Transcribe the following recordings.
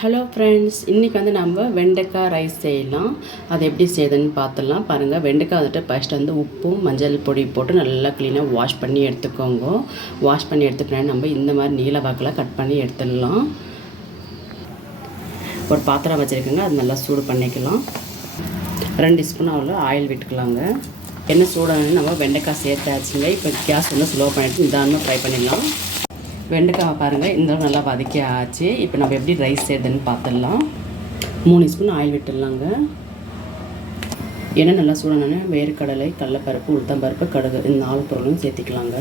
Hello friends, இன்றைக்கி நம்ம வெண்டைக்காய் ரைஸ் செய்யலாம். அது எப்படி செய்யுதுன்னு பார்த்துடலாம். பாருங்கள், வெண்டைக்காய் ஃபஸ்ட்டு உப்பும் மஞ்சள் பொடி போட்டு நல்லா க்ளீனாக வாஷ் பண்ணி எடுத்துக்கோங்க. வாஷ் பண்ணி எடுத்துக்கிட்டா நம்ம இந்த மாதிரி நீல வாக்கில் கட் பண்ணி எடுத்துடலாம். ஒரு பாத்திரம் வச்சுருக்கோங்க, அது நல்லா சூடு பண்ணிக்கலாம். 2 ஸ்பூன் அவ்வளோ ஆயில் விட்டுக்கலாங்க. எண்ணெய் சூடானு நம்ம வெண்டைக்காய் சேர்த்தாச்சுங்க. இப்போ கேஸ் ஸ்லோ பண்ணிவிட்டு நிதானமாக ஃப்ரை பண்ணிடலாம். வெண்டைக்காவை பாருங்கள், இந்த நல்லா வதக்கி ஆச்சு. இப்போ நம்ம எப்படி ரைஸ் செய்யுதுன்னு பார்த்துடலாம். 3 ஸ்பூன் ஆயில் விட்டுடலாங்க. எண்ணெய் நல்லா சூடானோன்னே வேர்க்கடலை, கடலைப்பருப்பு, உளுத்தம்பருப்பு, கடுகு இந்த 4 பொருளும் சேர்த்திக்கலாங்க.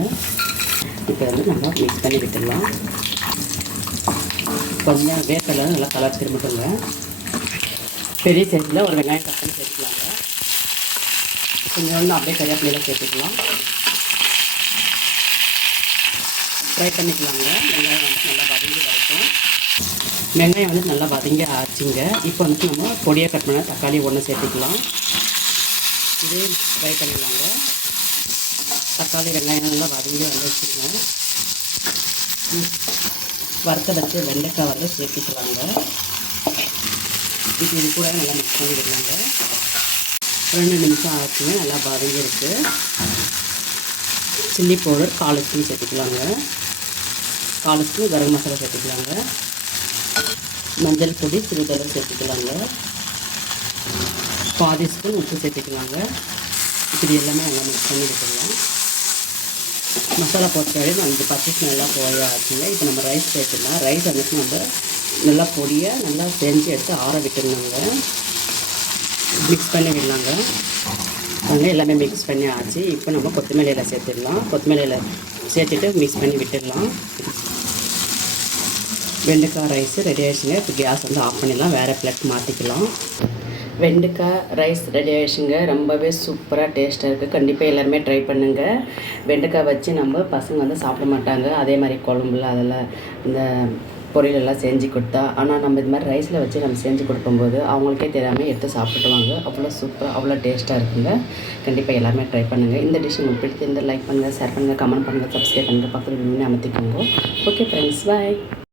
இப்போ நம்ம மிக்ஸ் பண்ணி விட்டுடலாம். கொஞ்சம் வேர்க்கடலை நல்லா கலர் திரும்பிட்டுங்க. பெரிய சைஸில் ஒரு வெங்காயம் கட் பண்ணி சேர்த்துக்கலாங்க. கொஞ்சம் அப்படியே கறிவேப்பிலையில் சேர்த்துக்கலாம். ஃப்ரை பண்ணிக்கலாங்க. வெங்காயம் நல்லா வதங்கி வரைக்கும். வெங்காயம் நல்லா வதங்கி ஆச்சுங்க. இப்போ நம்ம பொடியாக கட் பண்ண தக்காளி ஒன்று சேர்த்துக்கலாம். இதே ஃப்ரை பண்ணிடலாங்க. தக்காளி வெங்காயம் நல்லா வதங்கி வந்துச்சுங்க. வறுத்த வச்சு வெண்டைக்காய் சேர்த்துக்கலாங்க. இப்போ இது கூட நல்லா மிக்ஸ் பண்ணிடலாங்க. 2 நிமிஷம் ஆச்சுங்க. நல்லா வதங்கிருக்கு. சில்லி பவுடர் 4 ஸ்பூன் சேர்த்துக்கலாங்க. 4 ஸ்பூன் கரம் மசாலா சேர்த்துக்கலாங்க. மஞ்சள் பொடி சிறிதளவு சேர்த்துக்கலாங்க. 1/4 ஸ்பூன் உப்பு சேர்த்துக்கலாங்க. இப்படி எல்லாமே நல்லா மிக்ஸ் பண்ணி விட்டுடலாம். மசாலா போட்டாலே 5 பச்சை நல்லா போயாச்சுங்க. இப்போ நம்ம ரைஸ் சேர்த்துக்கலாம். ரைஸ் நம்ம நல்லா பொடியாக நல்லா செஞ்சு எடுத்து ஆற விட்டுருந்தாங்க. மிக்ஸ் பண்ணி விடலாங்க. அங்கே எல்லாமே மிக்ஸ் பண்ணி ஆச்சு. இப்போ நம்ம கொத்தமல்லி இலை சேர்த்துடலாம். கொத்தமல்லி இலை சேர்த்துட்டு மிக்ஸ் பண்ணி விட்டுடலாம். வெண்டைக்காய் ரைஸ் ரெடி ஆகிடுச்சுங்க. இப்போ கேஸ் ஆஃப் பண்ணிடலாம். வேறு பிளேட் மாற்றிக்கலாம். வெண்டைக்காய் ரைஸ் ரெடி ஆகிடுச்சுங்க. ரொம்பவே சூப்பராக டேஸ்ட்டாக இருக்குது. கண்டிப்பாக எல்லாருமே ட்ரை பண்ணுங்கள். வெண்டைக்காய் வச்சு நம்ம பசங்க சாப்பிட மாட்டாங்க. அதே மாதிரி குழம்புல அதெல்லாம் இந்த பொரியலெல்லாம் செஞ்சு கொடுத்தா, ஆனால் நம்ம இது மாதிரி ரைஸில் வச்சு நம்ம செஞ்சு கொடுக்கும்போது அவங்களுக்கே தெரியாமல் எடுத்து சாப்பிட்டுவாங்க. அவ்வளோ சூப்பராக அவ்வளோ டேஸ்ட்டாக இருக்குங்க. கண்டிப்பாக எல்லாருமே ட்ரை பண்ணுங்கள். இந்த டிஷ் உங்களுக்கு பிடிச்சிருந்தால் லைக் பண்ணுங்கள், ஷேர் பண்ணுங்கள், கமெண்ட் பண்ணுங்கள், சப்ஸ்கிரைப் பண்ணுங்கள், பக்கத்தில் அமர்த்திக்கோங்க. ஓகே ஃப்ரெண்ட்ஸ், பாய்.